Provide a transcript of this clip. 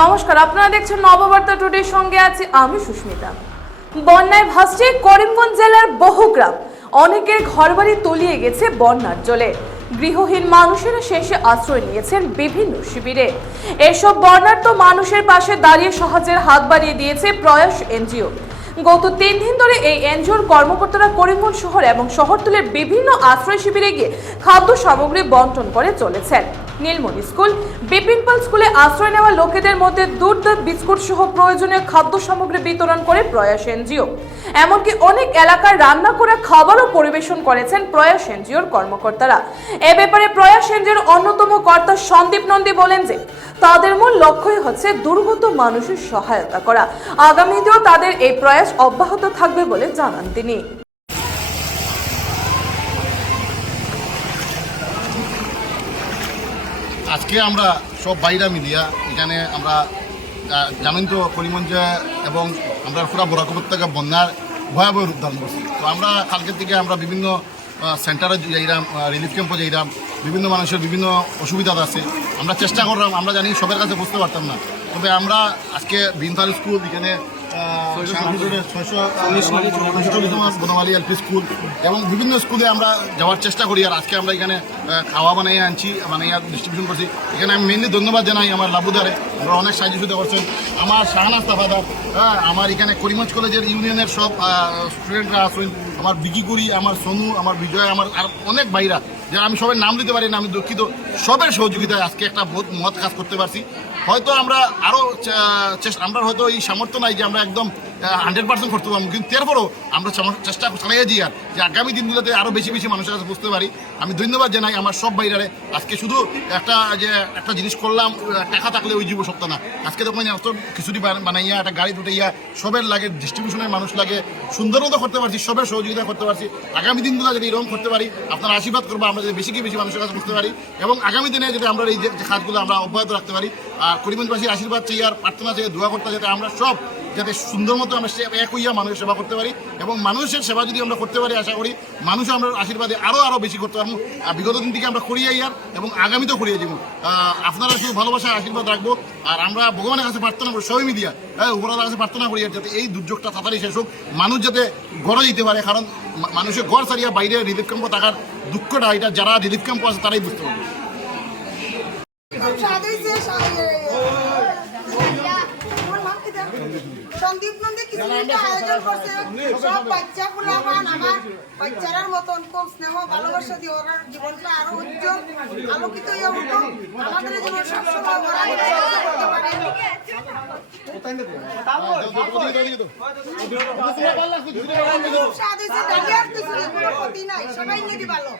নমস্কার, আপনারা দেখছেন নববার্তা টুডের সঙ্গে আছি আমি সুস্মিতা। বন্যায় ভাসছে করিমগঞ্জ জেলার বহু গ্রাম, অনেকের ঘরবাড়ি তলিয়ে গেছে বন্যার জলে। গৃহহীন মানুষেরা শেষে আশ্রয় নিয়েছেন বিভিন্ন শিবিরে। এসব বন্যার্ত মানুষের পাশে দাঁড়িয়ে সাহায্যের হাত বাড়িয়ে দিয়েছে প্রয়াস এনজিও। গত 3 দিন ধরে এই এনজিওর কর্মকর্তারা করিমগঞ্জ শহর এবং শহরতলির বিভিন্ন আশ্রয় শিবিরে গিয়ে খাদ্য সামগ্রী বন্টন করে চলেছেন। নীলমণি স্কুল, বিপিন পাল স্কুলে আশ্রয় নেওয়া লোকেদের মধ্যে দুধ, বিস্কুট সহ প্রয়োজনীয় খাদ্য সামগ্রী বিতরণ করে প্রয়াস এনজিও। এমনকি অনেক এলাকায় রান্না করা খাবারও পরিবেশন করেছেন প্রয়াস এনজিওর কর্মকর্তারা। এ ব্যাপারে প্রয়াস এনজিওর অন্যতম কর্তা সন্দীপ নন্দী বলেন যে তাদের মূল লক্ষ্যই হচ্ছে দুর্গত মানুষের সহায়তা করা। আগামীতেও তাদের এই প্রয়াস অব্যাহত থাকবে বলে জানান তিনি। আজকে আমরা সব বাইরা মিলিয়া এখানে আমরা জানেন তো করিমগঞ্জে এবং আমরা পুরা বরাক উপত্যকা বন্যার ভয়াবহ রূপ ধারণ করছি। তো আমরা কালকের থেকে আমরা বিভিন্ন সেন্টারে যাইলাম, রিলিফ ক্যাম্পে যাইলাম, বিভিন্ন মানুষের বিভিন্ন অসুবিধা আছে। আমরা চেষ্টা করলাম, আমরা জানি সবার কাছে বুঝতে পারতাম না, তবে আমরা আজকে বিনতাল স্কুল এখানে 619 বনমালী এলপি স্কুল এবং বিভিন্ন স্কুলে আমরা যাওয়ার চেষ্টা করি। আর আজকে আমরা এখানে খাওয়া বানাইয়া আনছি, বানাইয়া ডিস্ট্রিবিউশন করছি। এখানে আমি মেনলি ধন্যবাদ জানাই আমার লাবুদারে, আমরা অনেক সাহায্য সুবিধা করছেন। আমার শাহানাজ তাফাদার, আমার এখানে করিমগঞ্জ কলেজের ইউনিয়নের সব স্টুডেন্টরা আছেন, আমার বিকিকুড়ি, আমার সোনু, আমার বিজয়, আমার আর অনেক ভাইরা যারা আমি সবাই নাম দিতে পারি না, আমি দুঃখিত। সবের সহযোগিতায় আজকে একটা বহুত মহৎ কাজ করতে পারছি। হয়তো আমরা আরও আমরা হয়তো এই সামর্থ্য নাই যে আমরা একদম 100% করতে পারবো, কিন্তু তারপরেও আমরা চেষ্টা চালিয়ে যাই আর যে আগামী দিনগুলোতে আরও বেশি বেশি মানুষের কাছে বুঝতে পারি। আমি ধন্যবাদ জানাই আমার সব বাইরারে। আজকে শুধু একটা জিনিস করলাম, টাকা থাকলে ওই জীব সত্য না। আজকে তখন এত কিছুটি বানাইয়া একটা গাড়ি উঠাইয়া সবের লাগে, ডিস্ট্রিবিউশনের মানুষ লাগে, সুন্দর মতো করতে পারছি, সবের সহযোগিতা করতে পারছি। আগামী দিনগুলো যদি এরকম করতে পারি, আপনারা আশীর্বাদ করবো, আমরা যদি বেশি বেশি মানুষের কাছে বুঝতে পারি এবং আগামী দিনে যদি আমরা এই যে কাজগুলো আমরা অব্যাহত রাখতে পারি। আর করিমগঞ্জবাসীর আশীর্বাদ চাই আর প্রার্থনা চাই, দোয়া করতে, যাতে আমরা সব যাতে সুন্দর মতো আমরা এক হইয়া মানুষের সেবা করতে পারি এবং মানুষের সেবা যদি আমরা করতে পারি, আশা করি মানুষ আমরা আশীর্বাদে আরও বেশি করতে পারবো। বিগত দিন থেকে আমরা করিয়ে আর এবং আগামীতেও করিয়ে যাব। আপনারা শুধু ভালোবাসা আশীর্বাদ রাখবো। আর আমরা ভগবানের কাছে প্রার্থনা করি, সবাই মিলিয়া উপরওয়ালার কাছে প্রার্থনা করি যাতে এই দুর্যোগটা তাড়াতাড়ি শেষ হোক, মানুষ যাতে ঘরে যেতে পারে। কারণ মানুষের ঘর ছাড়িয়া বাইরে রিলিফ ক্যাম্পে থাকার দুঃখটা এটা যারা রিলিফ ক্যাম্পে আছে তারাই বুঝতে পারবে। সন্দীপ নন্দী কিছু একটা আয়োজন করছে, সব বাচ্চা ফুলাবান আমার বাচ্চারার মতন কম স্নেহ ভালোবাসা দিয়ে ওরা জীবনটা আরো উজ্জ্বল আলোকিত হয়ে উঠুক। আমাদের জীবন সবসময় ওরা করতে পারে। সবাই নিয়ে ভালো।